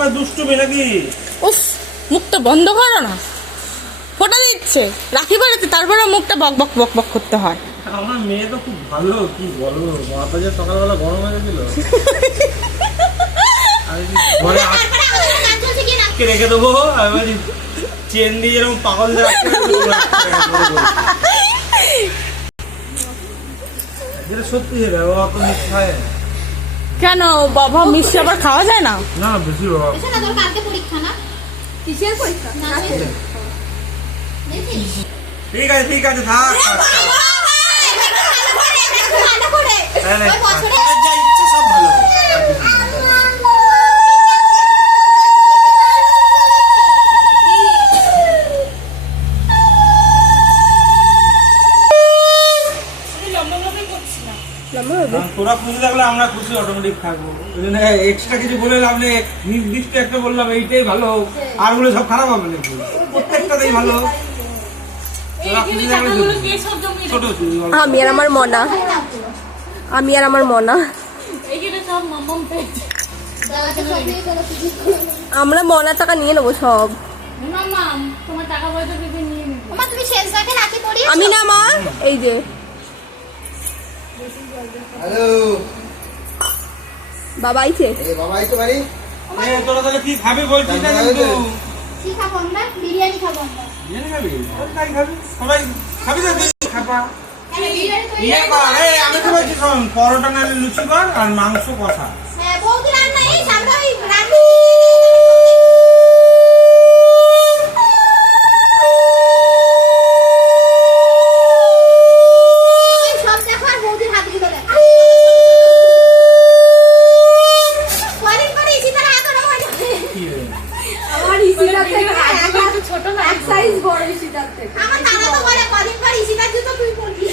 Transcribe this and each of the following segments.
সবসময় দুষ্টুমি নাকি? উফ মুখটা বন্ধ করো না। ফোটা দিচ্ছে। রাখি বাড়িতে তারপরে মুখটা বক বক বক বক করতে হয়। আমার মেয়ে তো খুব ভালো কি বলব? মাথা যে সকালবেলা গরম হয়ে গেছিল। আমি কি ঘরে তারপরে আমাদের গান চলছে গিয়ে নাচ আটকে রেখে দেবো? আমি বলছি চেন দিয়ে যেরকম পাগল সত্যি রে বাবা অত মিথ্যা হয়। কেন বাবা মিষ্টি আবার খাওয়া যায় না না বেশি বাবা এসো না তোর কালকে পরীক্ষা না কিসের পরীক্ষা ঠিক আছে ঠিক আছে থাক। ভালো করে কারণ তোরা খুশি থাকলে আমরা খুশি অটোমেটিক থাকব এক্সট্রা কিছু বলে লাভ নেই। নির্দিষ্ট একটা বললাম এইটাই ভালো আর বলে সব খারাপ হবে নাকি? প্রত্যেকটাতেই ভালো। আমি আর আমার মনা। আমি আর আমার মনা। আমরা মনা টাকা নিয়ে নেব সব। আমি না মা। এই যে। হ্যালো। বাবা আইছে? এ বাবা বাড়ি? এ, তোরা তাহলে কি খাবি বলছিস না কিন্তু? কি খাব আমরা? বিরিয়ানি খাব আমরা। বিরিয়ানি খাবি? তোর তাই খাবি? সবাই খাবি না তুই বিরিয়ানি তো ইয়ে কর এই আমি তো বলছি শোন পরোটা নাহলে লুচি কর আর মাংস কষা। আমার ইসিদার থেকে ছোট না। এক সাইজ বড় ইসিদার থেকে। আমার দাদা তো বলে কদিন পর ইসিদার জুতো তুই পরবি?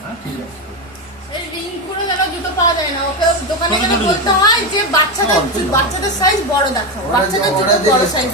হ্যাঁ, এই যেন জুতো পাওয়া যায় না। ওকে দোকানে গেলে বলতে হয় যে বাচ্চাদের বাচ্চাদের সাইজ বড় দেখাও বাচ্চাদের জুতো বড় সাইজ